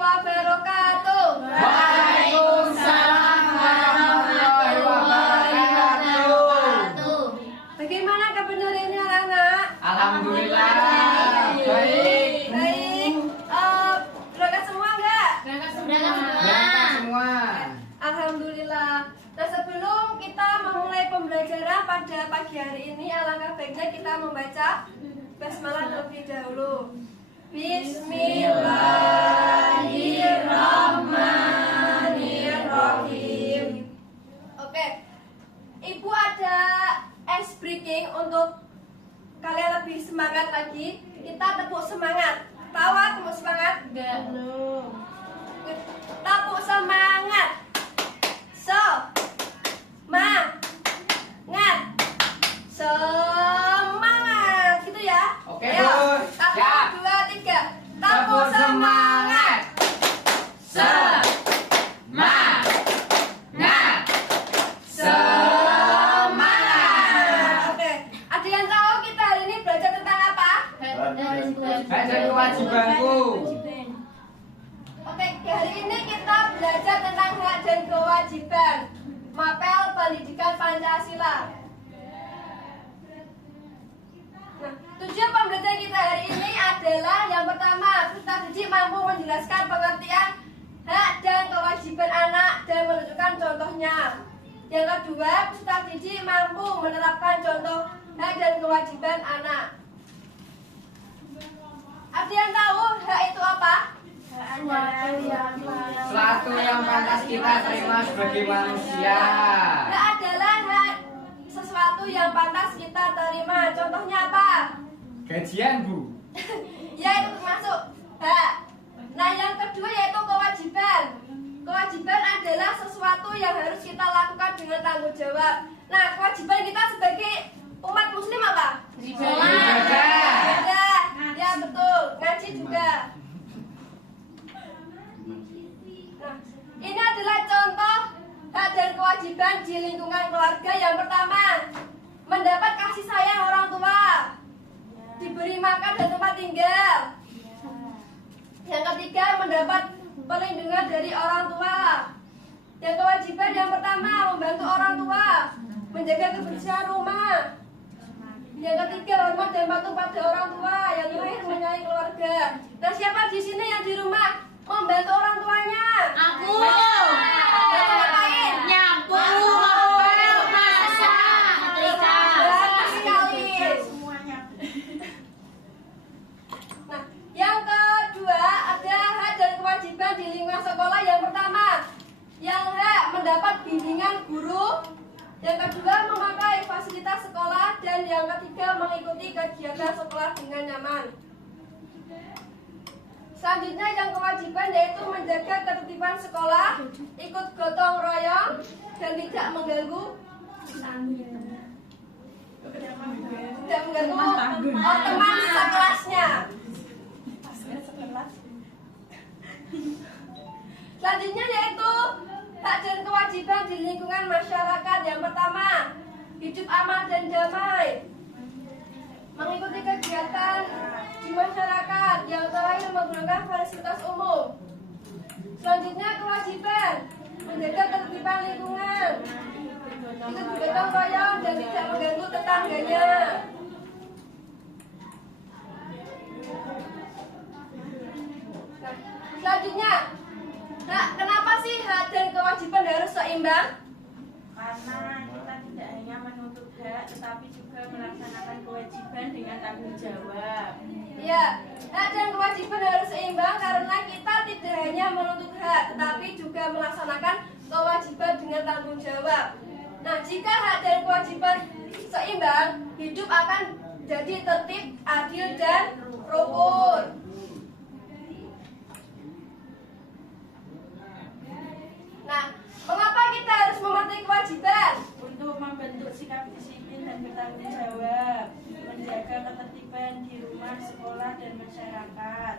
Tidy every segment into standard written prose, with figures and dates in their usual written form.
wabarakatuh. Waalaikumsalam warahmatullahi wabarakatuh. Bagaimana kabar ini anak-anak? Alhamdulillah baik. Baik. Berangkat semua enggak? Berangkat semua. Alhamdulillah. Nah, sebelum kita memulai pembelajaran pada pagi hari ini, alangkah baiknya kita membaca basmalah terlebih dahulu. Bismillahirrahmanirrahim. Oke. Ibu ada ice breaking untuk kalian lebih semangat lagi. Kita tepuk semangat. Tawa tepuk semangat? Enggak. Tepuk semangat. Semangat gitu ya. Oke, Ayo, Bu. 1, 2, 3. Tepuk semangat. Semangat. Semangat. Oke. Ada yang tahu kita hari ini belajar tentang apa? Baca kewajibanku. Oke, hari ini kita belajar tentang hak dan kewajiban. Mapel Pendidikan Pancasila. Nah, tujuan pembelajaran kita hari ini adalah yang pertama, peserta didik mampu menjelaskan pengertian hak dan kewajiban anak dan menunjukkan contohnya. Yang kedua, peserta didik mampu menerapkan contoh hak dan kewajiban anak. Ada yang tahu hak itu apa? Suatu yang pantas kita terima sebagai manusia. Hak adalah hak sesuatu yang pantas kita terima. Contohnya apa? Gajian, Bu. Ya, itu termasuk hak. Nah, yang kedua yaitu kewajiban. Kewajiban adalah sesuatu yang harus kita lakukan dengan tanggung jawab. Nah, kewajiban kita sebagai umat muslim apa? Ibadah. Ya, betul. Ngaji juga. Nah, ini adalah contoh hak dan kewajiban di lingkungan keluarga. Yang pertama, mendapat kasih sayang orang tua, diberi makan dan tempat tinggal. Yang ketiga, mendapat perlindungan dari orang tua. Yang kewajiban yang pertama, membantu orang tua, menjaga kebersihan rumah. Yang ketiga, hormat dan patuh pada orang tua. Yang terakhir, menyayangi keluarga. Nah, siapa di sini yang di rumah membantu orang tuanya? Aku. Bantu ngapain? Nyapu, ngepel, masak, setrika. Bagus sekali. Nah, yang kedua ada hak dan kewajiban di lingkungan sekolah. Yang pertama, yang hak mendapat bimbingan guru. Yang kedua, memakai fasilitas sekolah. Dan yang ketiga, mengikuti kegiatan sekolah dengan nyaman. Selanjutnya yang kewajiban yaitu menjaga ketertiban sekolah, ikut gotong royong, dan tidak mengganggu teman sekelasnya. Selanjutnya yaitu hak dan kewajiban di lingkungan masyarakat. Yang pertama, hidup aman dan damai, mengikuti kegiatan di masyarakat. Yang terakhir, menggunakan fasilitas umum. Selanjutnya kewajiban menjaga ketertiban lingkungan, ikut gotong royong dan tidak mengganggu tetangganya. Nah, selanjutnya, kenapa sih hak dan kewajiban harus seimbang? Karena kita tidak hanya menuntut hak, tetapi juga melaksanakan kewajiban dengan tanggung jawab. Ya, hak dan kewajiban harus seimbang karena kita tidak hanya menuntut hak, tetapi juga melaksanakan kewajiban dengan tanggung jawab. Nah, jika hak dan kewajiban seimbang, hidup akan jadi tertib, adil, dan rukun. Nah, mengapa kita harus mematuhi kewajiban? Untuk membentuk sikap disiplin dan bertanggung jawab, menjaga ketertiban di rumah, sekolah, dan masyarakat,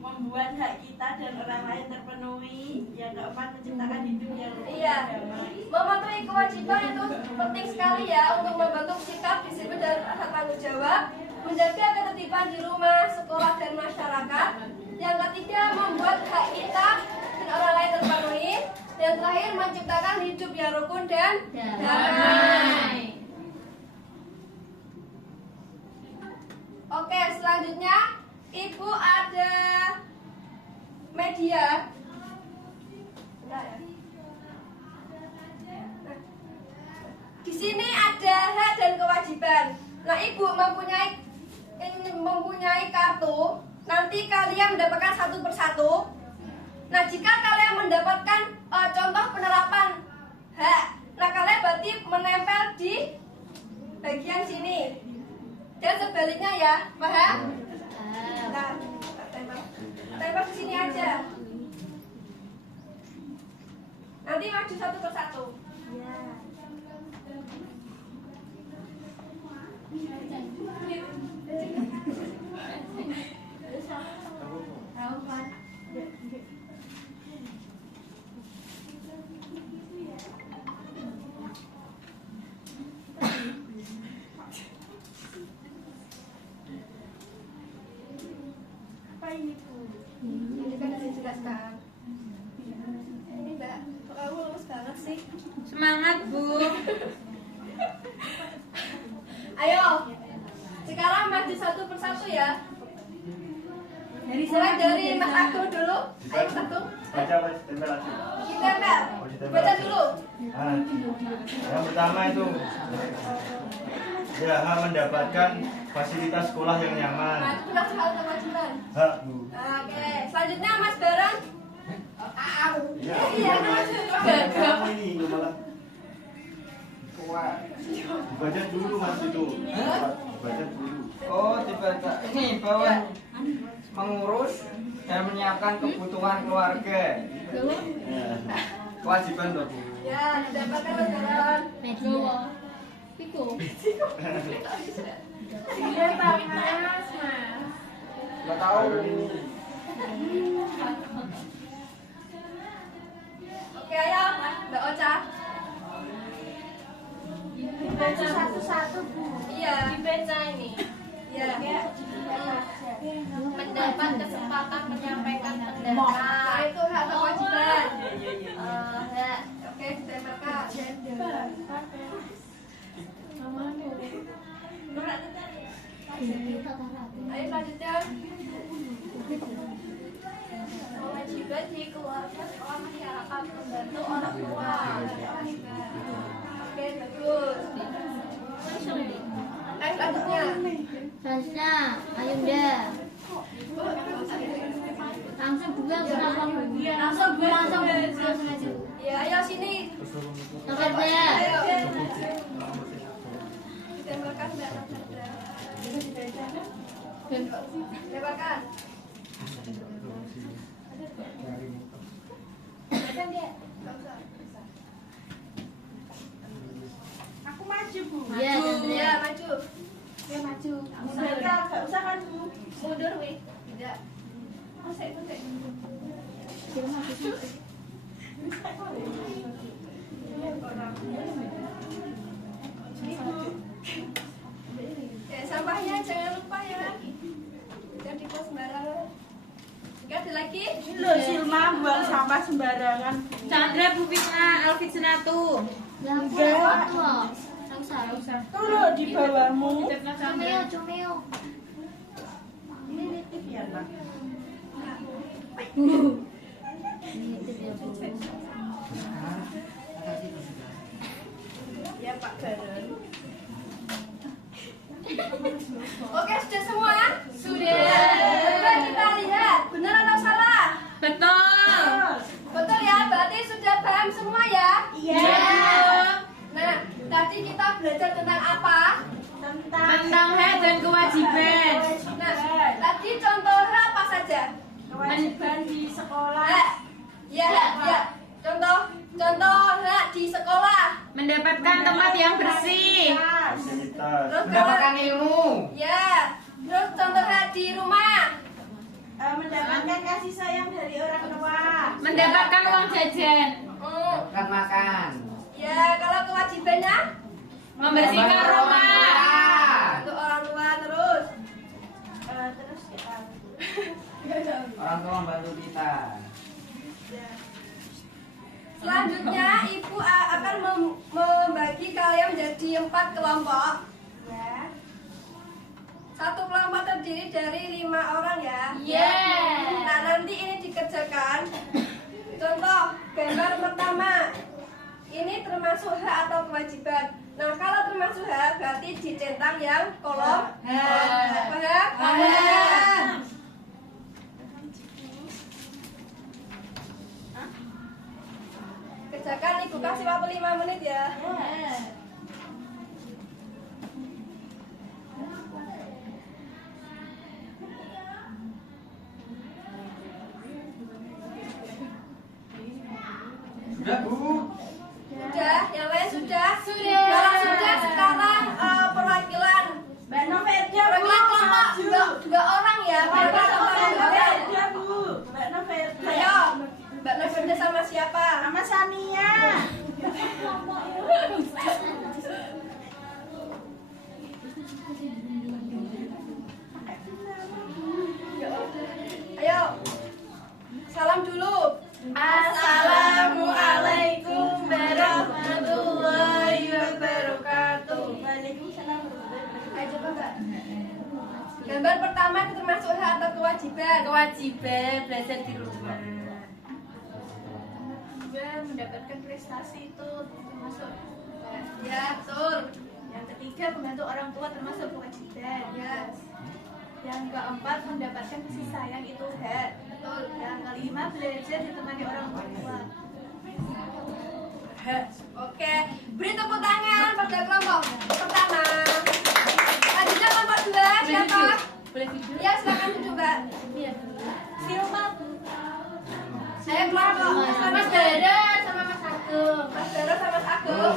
membuat hak kita dan orang lain terpenuhi. Yang keempat, menciptakan hidup yang rukun Iya, dan damai. mematuhi kewajiban itu penting sekali ya untuk membentuk sikap disiplin dan rasa tanggung jawab, menjaga ketertiban di rumah, sekolah, dan masyarakat. Yang ketiga, membuat hak kita dan orang lain terpenuhi. Dan terakhir, menciptakan hidup yang rukun dan damai. Oke, selanjutnya Ibu ada media. Bentar ya. Di sini ada hak dan kewajiban. Nah, Ibu mempunyai kartu. Nanti kalian mendapatkan satu persatu. Nah, jika kalian mendapatkan contoh penerapan hak, nah kalian berarti menempel di bagian sini. Dan sebaliknya ya, paham? Nah, tempel di sini aja. Nanti maju satu persatu. Tahu kan? Apa ini, Bu? Ini kan udah dijelaskan. Ini Mbak, kok kamu lemes banget sih? Semangat, Bu. Ayo, sekarang maju satu persatu ya. Mulai dari Mas Agung dulu. Ayo Mas Agung. Baca tempel lagi. Ditempel. Baca dulu. Nah, yang pertama itu ya hak mendapatkan fasilitas sekolah yang Nah, nyaman. itu udah hal kewajiban. Hak, Bu. Oke, selanjutnya Mas Baron. Iya, Iya, kamu ini malah kuat. Baca dulu Mas itu. Baca dulu. Oh, dibaca. Ini bahwa mengurus dan menyiapkan kebutuhan keluarga. Ya. Kewajiban toh, Bu. Ya, didapatkan Mas Baron. Iya, Pak Mas. Enggak tahu. Oke, ayo Mbak Ocha. Dibaca satu-satu, Bu. Iya. Dibaca ini Iya. mendapat kesempatan menyampaikan Nah, pendapat. itu hak kewajiban. Hak Oke, ditempelkan. Ayo selanjutnya. kewajiban di keluarga, sekolah, masyarakat, membantu orang tua. Oke, bagus. Ayo selanjutnya. Selanjutnya, Ayunda. Langsung dua kenapa? Langsung aja. Ya, ayo sini. Noverda. Ayo. Ditempelkan Mbak Noverda. Ditempelkan. Aku maju, Bu. Iya, Ya, maju. Ya, maju. Enggak usah kan, Bu. Mundur, wih. Tidak. Masa itu kayak Sampahnya jangan lupa ya. Jangan dibuang sembarangan. Enggak ada lagi? Loh, Silma buang sampah sembarangan. Chandra, Bu Fitna, Alfitsna tuh. Enggak. Enggak usah. Tuh loh di bawahmu. Comeo. Ini nitip ya, Pak. Ya, Pak Baron. Oke, sudah semua? Sudah. Coba kita lihat, benar atau salah? Betul. Betul ya, berarti sudah paham semua ya? Iya. Nah, tadi kita belajar tentang apa? Tentang hak dan kewajiban. Nah, tadi contohnya apa saja? Kewajiban di sekolah. Hak. Ya, ya. Contoh hak di sekolah. Mendapatkan tempat yang bersih. Fasilitas. Terus Mendapatkan ilmu. ya. Terus contoh hak di rumah. Mendapatkan kasih sayang dari orang tua. Mendapatkan uang jajan. Makan makan. Ya, kalau kewajibannya Membersihkan rumah. untuk orang tua terus. kita. Selanjutnya ibu akan membagi kalian menjadi 4 kelompok. Ya. Satu kelompok terdiri dari 5 orang ya. Yeah. Nah nanti ini dikerjakan. Contoh gambar pertama. Ini termasuk hak atau kewajiban. Nah kalau termasuk hak berarti dicentang yang kolom hak. Kerjakan ibu kasih waktu 5 menit ya. Sudah, Bu. Sudah, yang lain sudah? Sudah. Kalau sudah sekarang perwakilan Mbak Novelia, Bu. perwakilan kelompok dua orang ya. Mbak Perwakilan kelompok dua orang. Novelia, Bu. Mbak Novelia. Ayo, Mbak Novelia sama siapa? Sama Sania. Ayo, salam dulu. Assalamualaikum warahmatullahi wabarakatuh. Waalaikumsalam. Ayo coba Mbak. Gambar pertama itu termasuk hak atau kewajiban? Kewajiban belajar di rumah. Juga mendapatkan prestasi itu termasuk Ya, betul. yang ketiga membantu orang tua termasuk kewajiban. Ya, Yang keempat mendapatkan kasih sayang itu hak. betul. Yang kelima belajar ditemani orang tua. Oke, beri tepuk tangan pada kelompok pertama. Lanjutnya kelompok 2, siapa? Boleh video? Ya, silakan duduk Mbak. Silma. Saya kelompok Mas Dara sama Mas Agung. Mas Dara sama Mas Agung.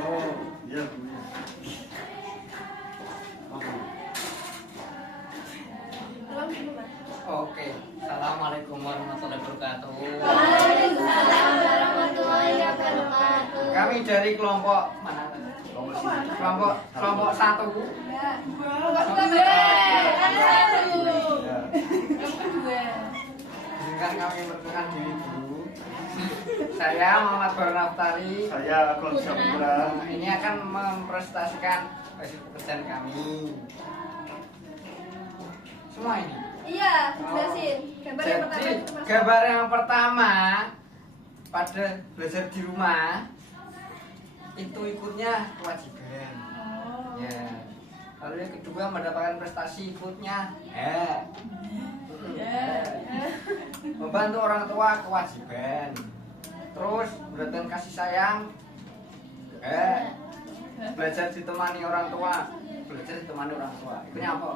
Oh, iya Bu. Tolong dulu Mas. Oke. Assalamualaikum warahmatullahi wabarakatuh. Waalaikumsalam warahmatullahi wabarakatuh. Kami dari kelompok mana? Kelompok 1, Bu. Ya. Kelompok 2 Mbak. Ya. Izinkan kami memperkenalkan diri dulu. Saya Muhammad Barnaftari. Saya Claude Saputra. Ini akan mempresentasikan hasil pekerjaan kami. Semua ini. Iya, jelasin. Gambar yang pertama Jadi itu termasuk. gambar yang pertama pada belajar di rumah itu ikutnya kewajiban. Ya. Lalu yang kedua mendapatkan prestasi ikutnya membantu orang tua kewajiban. Terus mendapatkan kasih sayang belajar ditemani orang tua. Belajar ditemani orang tua. Ikutnya apa?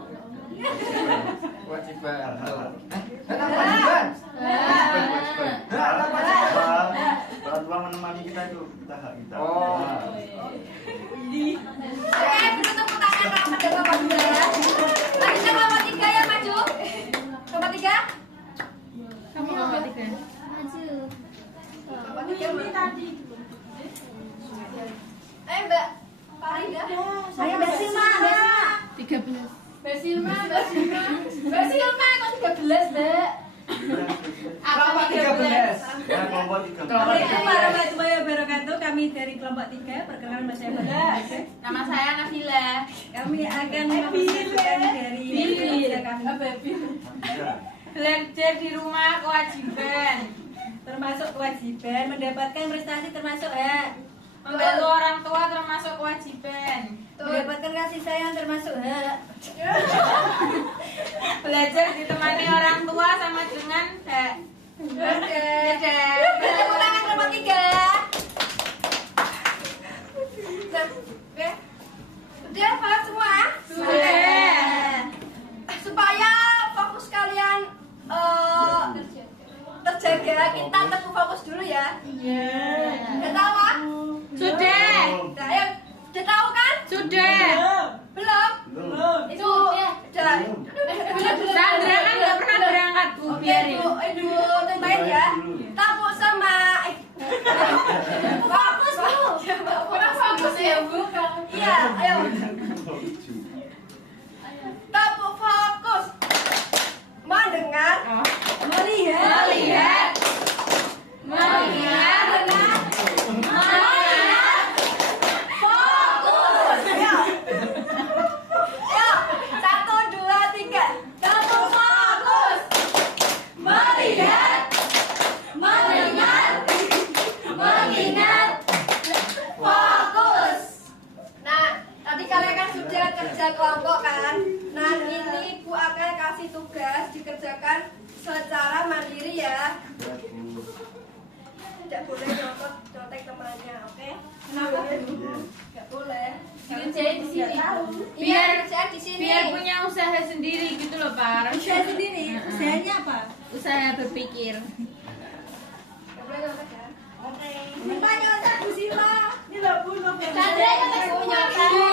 Kewajiban. Kewajiban. Orang tua menemani kita itu kita hak kita. Oh. Oke, beri tepuk tangan pada kelompok 2 ya. Lanjutnya kelompok 3 ya, maju. Kelompok 3. Kamu nomor 3. Maju. Kelompok 3 Ini tadi. Mbak Farida. Saya Mbak Silma. 13. Mbak Silma kok 13, Mbak? Kelompok 13. Ya, kelompok 3. Assalamualaikum warahmatullahi wabarakatuh. Kami dari kelompok 3 perkenalan Mas Eva. Nama saya Nabila. Kami akan mempresentasikan dari kerja kami. Ya. Belajar di rumah kewajiban. Termasuk kewajiban mendapatkan prestasi termasuk hak. Membantu orang tua termasuk kewajiban. Mendapatkan kasih sayang termasuk hak. Belajar ditemani orang tua sama dengan hak. Oke. Dadah. Beri tepuk tangan kelompok 3. Nah, oke. Udah paham semua? Sudah. Supaya fokus kalian terjaga, kita teguh fokus dulu ya. Udah tahu kan? Sudah. Nah, ayo, udah tahu kan? Sudah. Belum? Belum. Itu udah. Sandra kan nggak pernah berangkat, Bu. Oke, Biarin. Bu. Aduh, tambahin ya. Tamu sama fokus, Bu. Kurang fokus ya, Bu. Iya, ayo. Tamu fokus. Mendengar, melihat, ada kelompok kan? Nah ini Ibu akan kasih tugas dikerjakan secara mandiri ya. Ya, Bu. Tidak boleh nyontek temannya, oke? Kenapa Bu? Iya. Nggak boleh. Kerjain di sini. Iya, kerjaan di sini. Biar punya usaha sendiri gitu loh, Pak. Usaha sendiri. Usahanya apa? Usaha berpikir. Nggak boleh nyontek ya. Oke. Minta nyontek Bu Sila. Ini loh Bu, loh. Chandra nyontek punya Aku.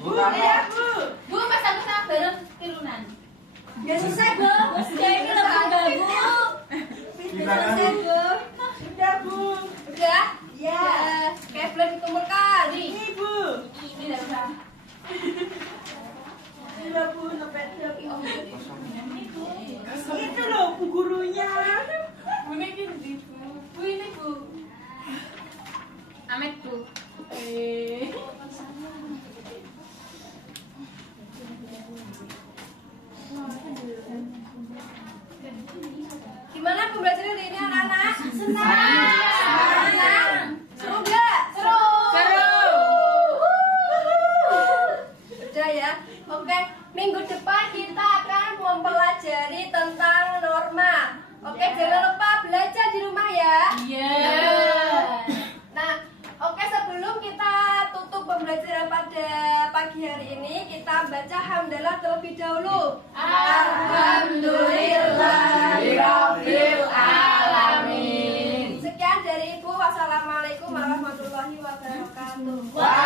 Bu, ya Bu. Bu, Mas aku sama bareng tirunan. Gak selesai Bu. Ya ini lebih bagus. Kita kan Udah Bu. Udah? Ya. Kayak belum dikumpulkan. Ini Bu. Ini dah udah. Ini loh Bu, lepetnya Bu. Itu loh Bu gurunya. Bu ini gini, Bu. Bu ini Bu. Amet, Bu. Gimana pembelajaran hari ini anak-anak? Senang. Senang. Seru nggak? Seru. Udah ya. Oke, minggu depan kita akan mempelajari tentang norma. Oke, jangan lupa belajar di rumah ya. Iya. Nah, oke sebelum kita tutup pembelajaran pada pagi hari ini, kita baca hamdalah terlebih dahulu. Alhamdulillahirabbil alamin. Sekian dari Ibu. Wassalamualaikum warahmatullahi wabarakatuh. Waalaikumsalam.